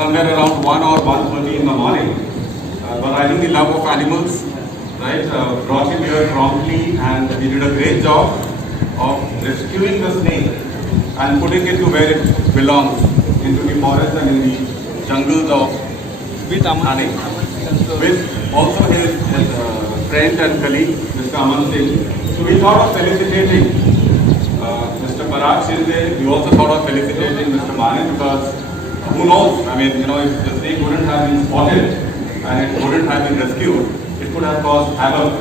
Somewhere around 1 or 1:30 in the morning, but I think the love of animals, right, brought him here promptly, and he did a great job of rescuing the snake and putting it to where it belongs, into the forest and in the jungles of Thane, with also his friend and colleague, Mr. Aman Singh. So we thought of felicitating Mr. Parag Shinde. We also thought of felicitating Mr. Aman, because who knows, I mean, if the snake wouldn't have been spotted and it wouldn't have been rescued, it could have caused havoc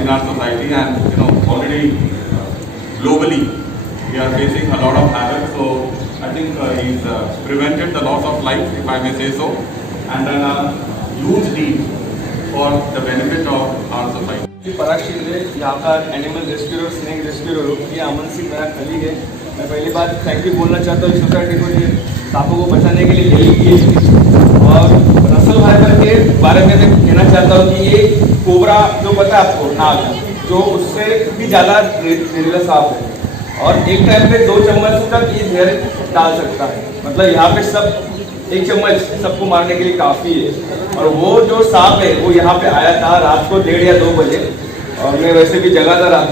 in our society, and already globally we are facing a lot of havoc. So I think he's prevented the loss of life, if I may say so, and done a huge deed for the benefit of our society. पराग शिंदे यहाँ का animal rescuer, snake rescuer, ये अमन सिंह मेरा colleague है। मैं पहली बात thank you बोलना चाहता हूँ सोसाइटी को, ये सांपों को बचाने के लिए ले की है। और रसल फाइबर के बारे में मैं कहना चाहता हूँ कि ये कोबरा जो पता है आपको, नाग, जो उससे भी ज़्यादा डेंजरस सांप है, और एक टाइम पे 2 चम्मच तक ये जहर डाल सकता है। मतलब यहाँ पे सब 1 चम्मच सबको मारने के लिए काफ़ी है। और वो जो सांप है वो यहाँ पे आया था रात को 1:30 या 2 बजे, और मैं वैसे भी जगा था रात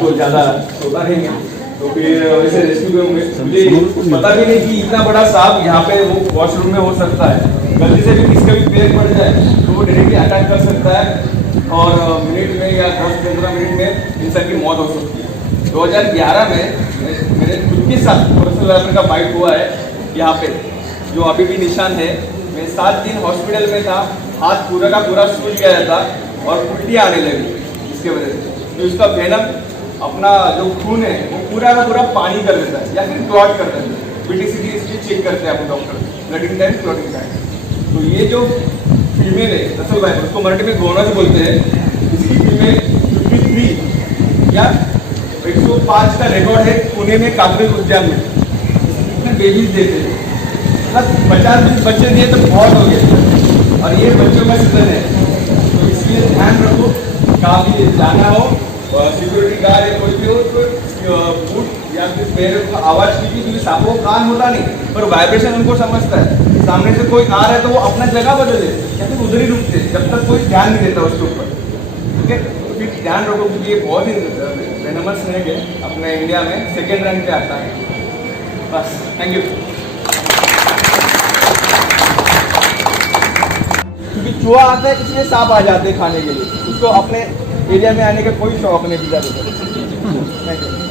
को ज़्यादा सोता नहीं है, तो फिर वैसे रेस्क्यू करूँगे। मुझे पता भी नहीं कि इतना बड़ा सांप यहाँ पे वो वॉशरूम में हो सकता है। गलती से भी किसका भी पैर पड़ जाए तो वो डायरेक्टली अटैक कर सकता है, और मिनट में या 10-15 मिनट में इंसान की मौत हो सकती है। 2011 में मेरे खुद के साथ पर्सनल का बाइट हुआ है यहाँ पे, जो अभी भी निशान है। मैं 7 दिन हॉस्पिटल में था, हाथ पूरा का पूरा सूज गया था और उल्टी आने लगी इसके वजह से। तो उसका वेनम, अपना जो खून है वो पूरा का पूरा पानी कर देता है या फिर क्लॉट कर देता है। पीटीसीटी इसलिए चेक करते हैं अपन doctor, bleeding time, clotting time. तो ये जो फीमेल है रसल भाई, उसको मराठी में गोनस बोलते हैं, इसकी फीमेल 53 या 105 का रिकॉर्ड है पुणे में काकरे उद्यान में। इतने बेबीज देते हैं, 50 बच्चे दिए तो बहुत हो गए, और ये बच्चों का सीजन है। तो इसलिए ध्यान रखो, कहाँ भी जाना हो, सिक्योरिटी गार्ड या कोई भी हो तो बूट या फिर पैर आवाज़ कीजिए, क्योंकि सांपों को कान होता नहीं पर वाइब्रेशन उनको समझता है। सामने से कोई आ रहा है तो वो अपना जगह बदले या फिर उधर ही रुकते जब तक कोई ध्यान नहीं देता उसके ऊपर। ठीक है, तो फिर ध्यान रखो, क्योंकि ये बहुत ही वेनमस स्नेक है, अपने इंडिया में 2nd रैंक पे आता है। बस, थैंक यू। क्योंकि चूहा आता है इसलिए सांप आ जाते हैं खाने के लिए, उसको अपने एरिया में आने का कोई शौक नहीं दिया जाता। Thank you.